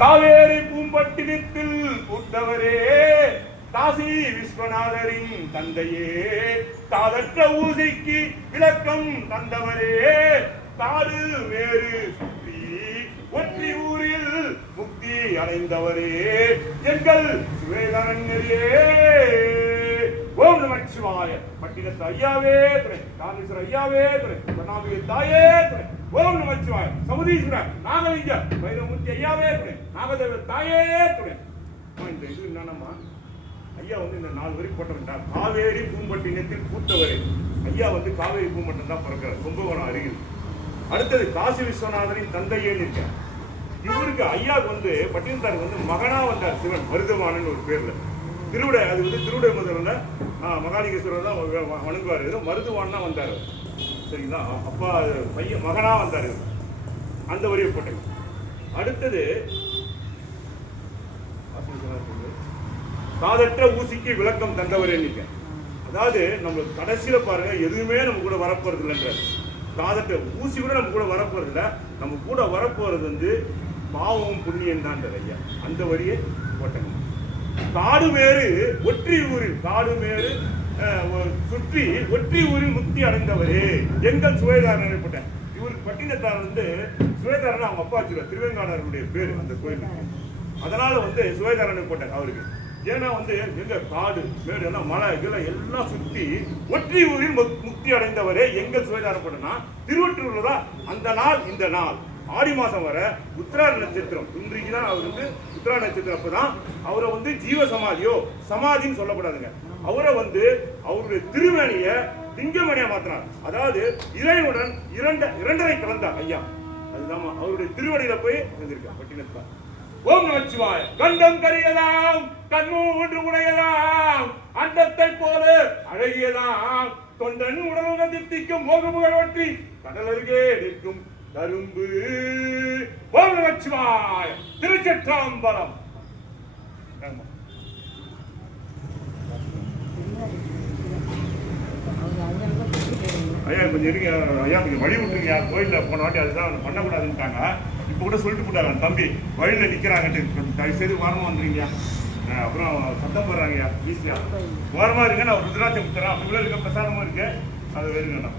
காவேரி பூம்பட்டினத்தில் பூத்தவரே, காசி விஸ்வநாதரின் தந்தையே, காதற்ற ஊசிக்கு விளக்கம் தந்தவரே, காடு வேறு சுற்றி ஒற்றி ஊரில் முக்தி அடைந்தவரே, எங்கள் சிவேகரண்யரே. ஓம் நமச்சிவாய. பட்டினத்து ஐயாவே துணை, காமேஸ்வர ஐயாவே துணை, கருணாபிகை தாயே துணை. ஓம் நமச்சிவாய. சமுதீஸ்வர நாகலிங்க வைரமூர்த்தி ஐயாவே துணை, நாகதேவ தாயே துணை. இந்த இது என்னன்னா, ஐயா வந்து இந்த 4 வரி போட்டிருந்தார். காவேரி பூம்பட்டினத்தில் பூத்தவரே. ஐயா வந்து காவேரி பூம்பட்டினம் தான் பிறக்கிறார், கும்பகோணம் அருகில். அடுத்தது காசி விஸ்வநாதனின் தந்தையேன்னு இருக்க. இவருக்கு ஐயாவுக்கு வந்து பட்டினத்தாருக்கு வந்து மகனா வந்தார் சிவன், மருதவானன் ஒரு பேர்ல. திருவிடை, அது வந்து திருவிடை முதல்ல மகாலிங்கேஸ்வரர் தான் வணங்குவார். மருதுவான் தான் வந்தார், சரிங்களா? அப்பா பையன் மகனா வந்தார், அந்த வரியை போட்டேன். அடுத்தது காதற்ற ஊசிக்கு விளக்கம் தந்தவர் எண்ணிக்க. அதாவது நம்ம கடைசியில பாருங்க, எதுவுமே நம்ம கூட வரப்போறது இல்லைன்ற. காதற்ற ஊசி கூட நம்ம கூட வரப்போறது இல்லை, நம்ம கூட வரப்போறது வந்து பாவம் புண்ணியம் தான் ஐயா. அந்த வரியை போட்டேன். காடு மேறு ஒற்றி ஊரில், காடு மேறு சுற்றி ஒற்றி ஊரில் முக்தி அடைந்தவரே, எங்கள் சுவேதாரன் போட்டேன். இவருக்கு பட்டினத்தார் வந்து சுவேதாரன் அவங்க அப்பா வச்சுருவார், திருவேங்காடருடைய பேரு அந்த கோயிலுக்கு. அதனால வந்து சுவேதாரனை போட்டேன் அவருக்கு. ஏன்னா வந்து எங்க காடு மேடு எல்லாம் மலை இதெல்லாம் எல்லாம் சுத்தி ஒற்றி ஊரில் முக்தி அடைந்தவரே எங்கள் சுவேதாரன் போட்டேன்னா, திருவொற்றியூர்ல தான் அந்த நாள் இந்த நாள் ஆடி மாசம் வர உத்திராட நட்சத்திரம். இன்றைக்குதான் அவர் வந்து உத்திராட நட்சத்திரம். அப்பதான் அவரை வந்து ஜீவ சமாதியோ சமாதின்னு சொல்லப்படாதுங்க. அவரை வந்து அவருடைய திருமணிய திங்கமணியா மாத்தினார். அதாவது இறைவனுடன் இரண்டரை கலந்தார் ஐயா. அதுதான் அவருடைய திருவடியில போய் இருந்திருக்க பட்டினத்தான். ஓம் நமச்சிவாய. கண்டம் கரியதாம் கண்மூன்று உடையதாம் அண்டத்தை போல அழகியதாம் தொண்டன் உடலுடன் தித்திக்கும் மோகமுகள் ஒற்றி கடலருகே நிற்கும் கரும்பு. ஓம் நமச்சிவாய. திருச்சிற்றம்பலம். ஐயா கொஞ்சம் இருங்க ஐயா, கொஞ்சம் வழி விட்டுருங்க. கோயில்ல போன வாட்டி அதுதான் பண்ணக்கூடாதுன்ட்டாங்க. இப்ப கூட சொல்லிட்டு போட்டாங்க, தம்பி வழியில நிக்கிறாங்கட்டு தயவு செய்து வாரமா வந்துருங்க. அப்புறம் சத்தம் போடுறாங்க ஈஸியா. ஓரமா இருங்க, நான் ருத்ராட்சம் கொடுத்துறேன். அப்படி இருக்க பிரசாதமும் இருக்கு, அது வேறுங்க நான்